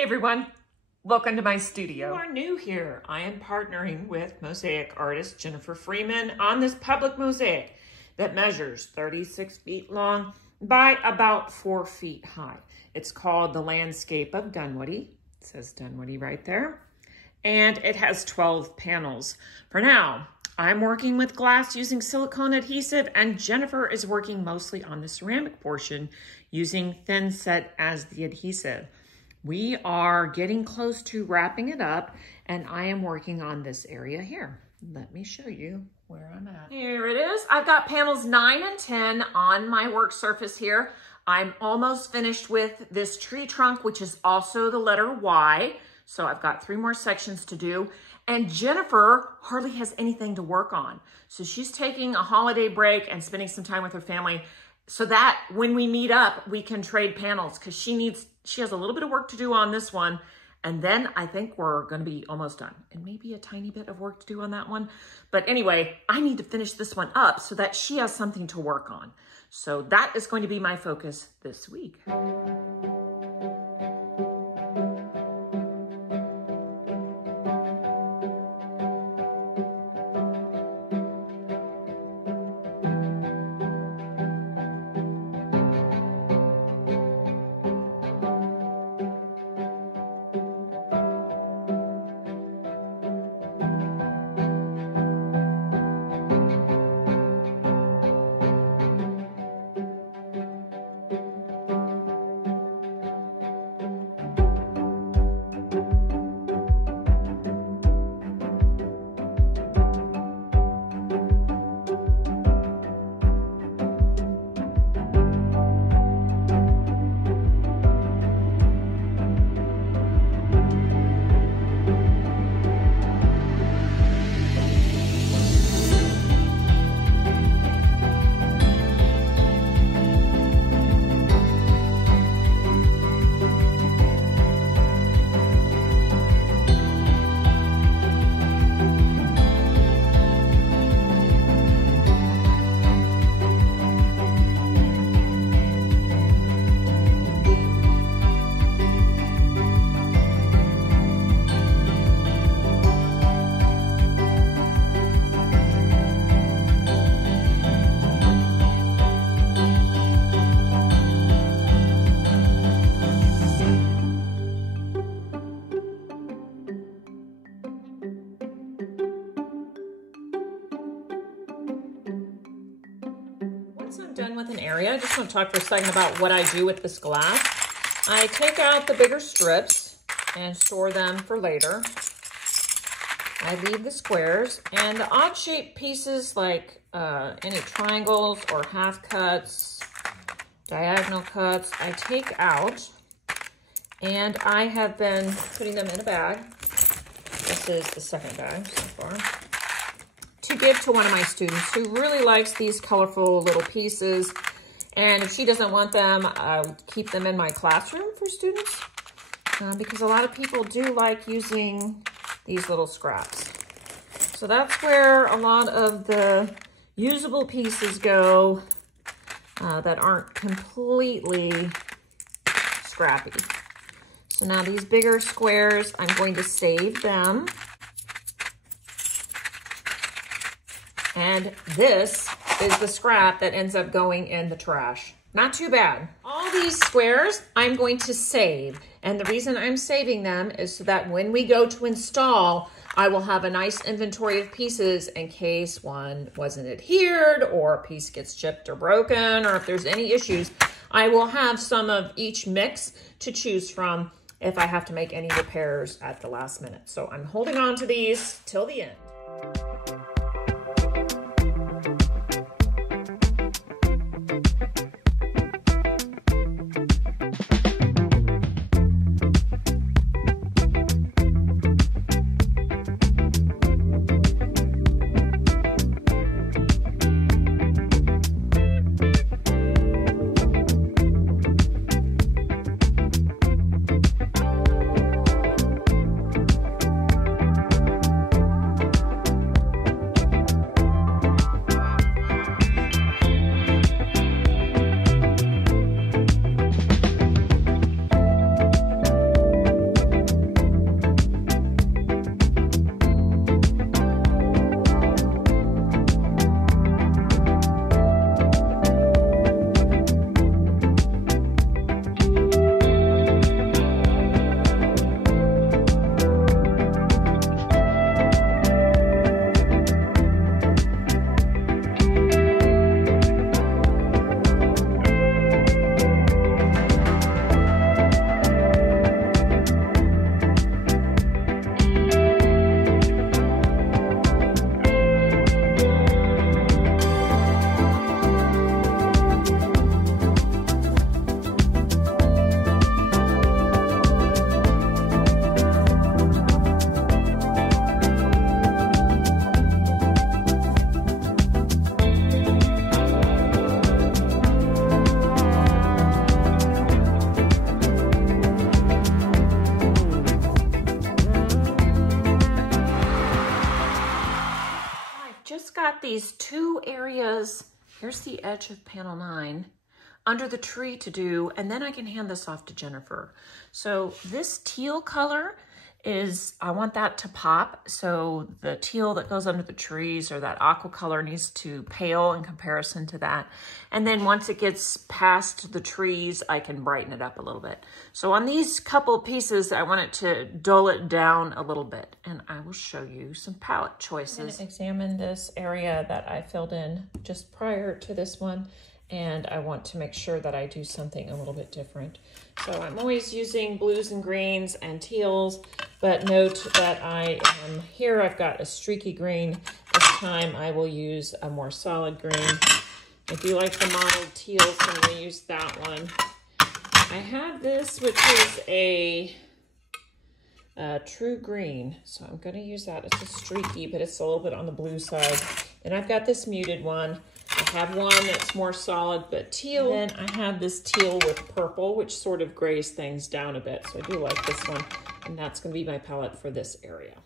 Hey everyone, welcome to my studio. If you are new here, I am partnering with mosaic artist Jennifer Freeman on this public mosaic that measures 36 feet long by about 4 feet high. It's called the Landscape of Dunwoody. It says Dunwoody right there. And it has 12 panels. For now, I'm working with glass using silicone adhesive, and Jennifer is working mostly on the ceramic portion using thinset as the adhesive. We are getting close to wrapping it up, and I am working on this area here. Let me show you where I'm at. Here it is. I've got panels 9 and 10 on my work surface here. I'm almost finished with this tree trunk, which is also the letter Y. So I've got 3 more sections to do. And Jennifer hardly has anything to work on. So she's taking a holiday break and spending some time with her family so that when we meet up, we can trade panels, because she has a little bit of work to do on this one. And then I think we're going to be almost done, and maybe a tiny bit of work to do on that one. But anyway, I need to finish this one up so that she has something to work on. So that is going to be my focus this week. Once I'm done with an area, I just want to talk for a second about what I do with this glass. I take out the bigger strips and store them for later. I leave the squares, and the odd shaped pieces like any triangles or half cuts, diagonal cuts, I take out, and I have been putting them in a bag. This is the second bag so far, to give to one of my students who really likes these colorful little pieces. And if she doesn't want them, I'll keep them in my classroom for students, because a lot of people do like using these little scraps. So that's where a lot of the usable pieces go that aren't completely scrappy. So now these bigger squares, I'm going to save them. And this is the scrap that ends up going in the trash. Not too bad. All these squares I'm going to save. And the reason I'm saving them is so that when we go to install, I will have a nice inventory of pieces in case one wasn't adhered, or a piece gets chipped or broken, or if there's any issues, I will have some of each mix to choose from if I have to make any repairs at the last minute. So I'm holding on to these till the end. got these two areas. Here's the edge of panel 9 under the tree to do, and then I can hand this off to Jennifer. So this teal color is, I want that to pop. So the teal that goes under the trees, or that aqua color, needs to pale in comparison to that. And then once it gets past the trees, I can brighten it up a little bit. So on these couple pieces, I want it to dull it down a little bit. And I will show you some palette choices. I'm gonna examine this area that I filled in just prior to this one, and I want to make sure that I do something a little bit different. So I'm always using blues and greens and teals, but note that here I've got a streaky green. This time I will use a more solid green. If you like the mottled teals, I'm gonna use that one. I have this, which is a true green, so I'm gonna use that. It's a streaky, but it's a little bit on the blue side. And I've got this muted one. I have one that's more solid but teal. And then I have this teal with purple, which sort of grays things down a bit. So I do like this one, and that's gonna be my palette for this area.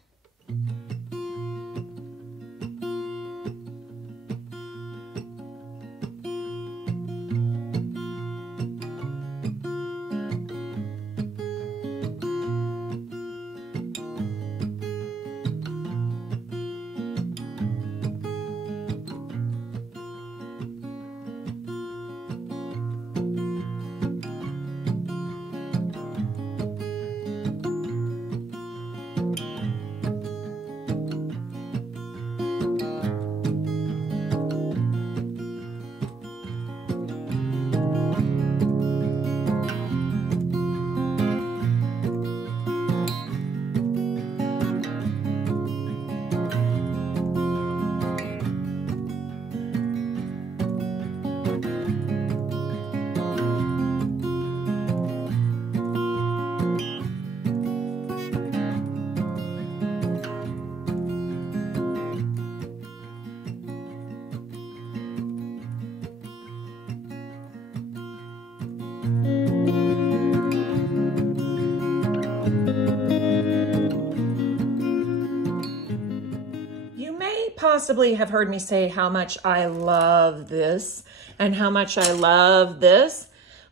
Possibly have heard me say how much I love this and how much I love this.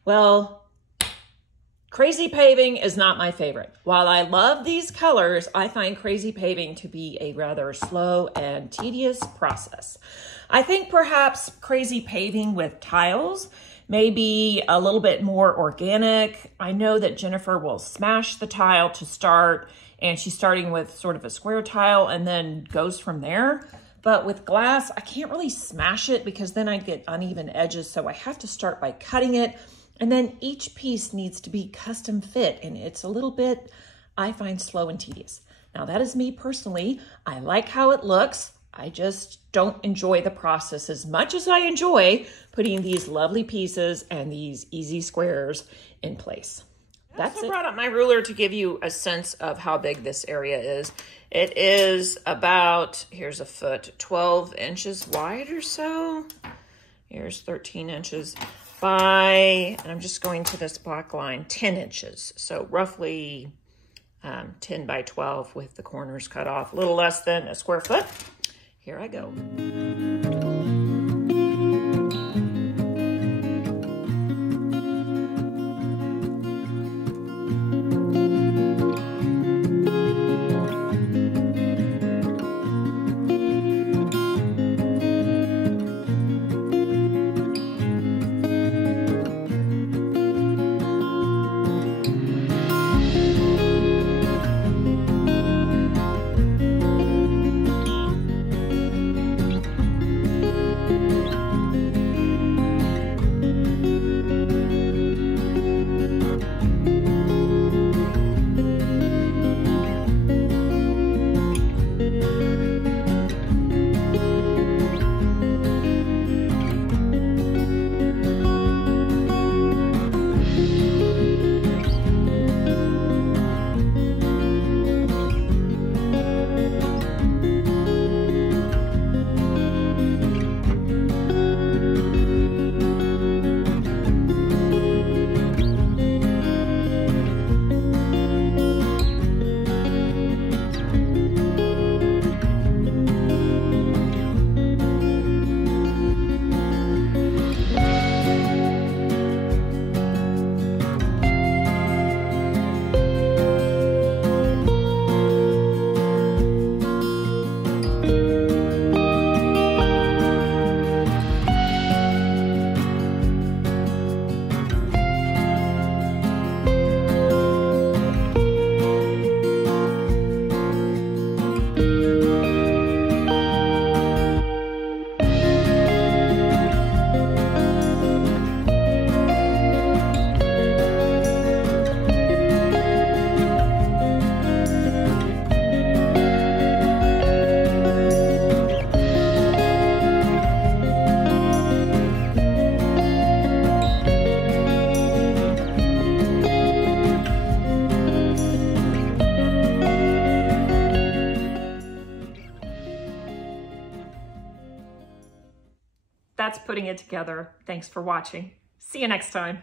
Well, crazy paving is not my favorite. While I love these colors, I find crazy paving to be a rather slow and tedious process. I think perhaps crazy paving with tiles may be a little bit more organic. I know that Jennifer will smash the tile to start, and she's starting with sort of a square tile and then goes from there. But with glass, I can't really smash it because then I'd get uneven edges. So I have to start by cutting it. And then each piece needs to be custom fit. And it's a little bit, I find, slow and tedious. Now that is me personally. I like how it looks. I just don't enjoy the process as much as I enjoy putting these lovely pieces and these easy squares in place. That's it. I brought up my ruler to give you a sense of how big this area is. It is about, here's a foot, 12 inches wide or so. Here's 13 inches by, and I'm just going to this black line, 10 inches. So roughly 10 by 12 with the corners cut off, a little less than a square foot. Here I go. that's putting it together. Thanks for watching. See you next time.